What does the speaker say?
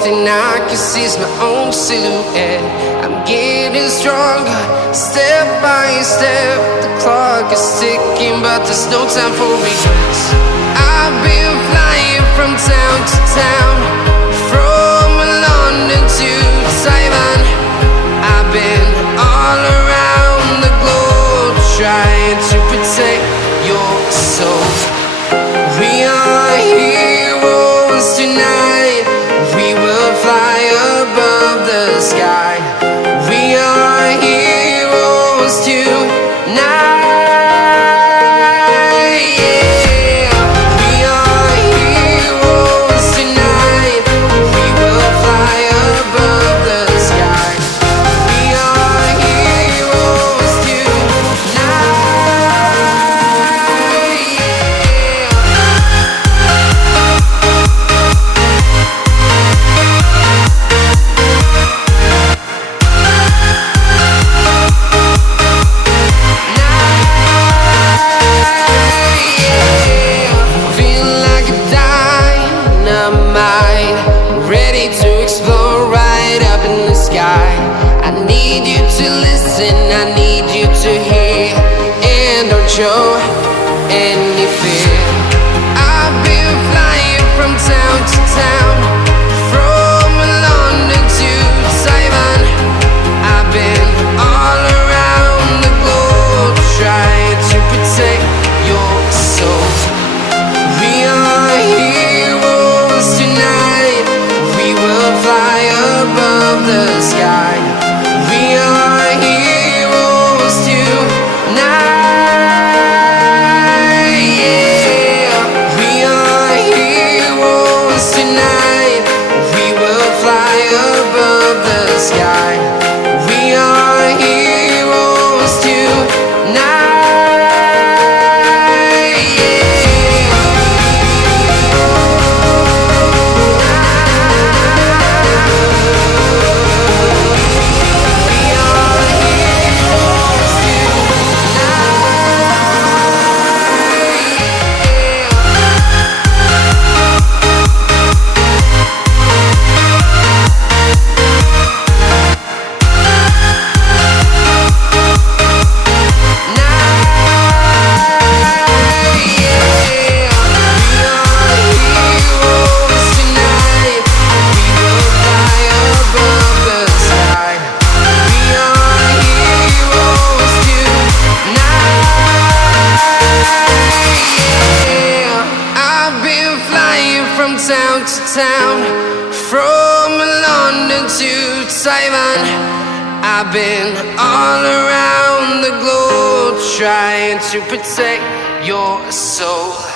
thing I can see is my own silhouette. I'm getting stronger, step by step. The clock is ticking, but there's no time for regrets. I've been flying from town to town, from London to Taiwan. I've been all around the globe, trying to protect your soul. We are heroes tonight. We will fly above the sky. We are heroes tonight. Yeah. We are heroes tonight. We will fly above the sky. We are heroes tonight. Ready to explore right up in the sky. I need you to listen, I need you to hear, and don't show any fear. I've been flying from town to town, from London to Taiwan. I've been all around the globe, trying to protect your soul. We are heroes tonight. We will fly above the sky. We are heroes tonight. Yeah. We are heroes tonight. We will fly above the sky. We are heroes tonight. From town to town, from London to Taiwan. I've been all around the globe, trying to protect your soul.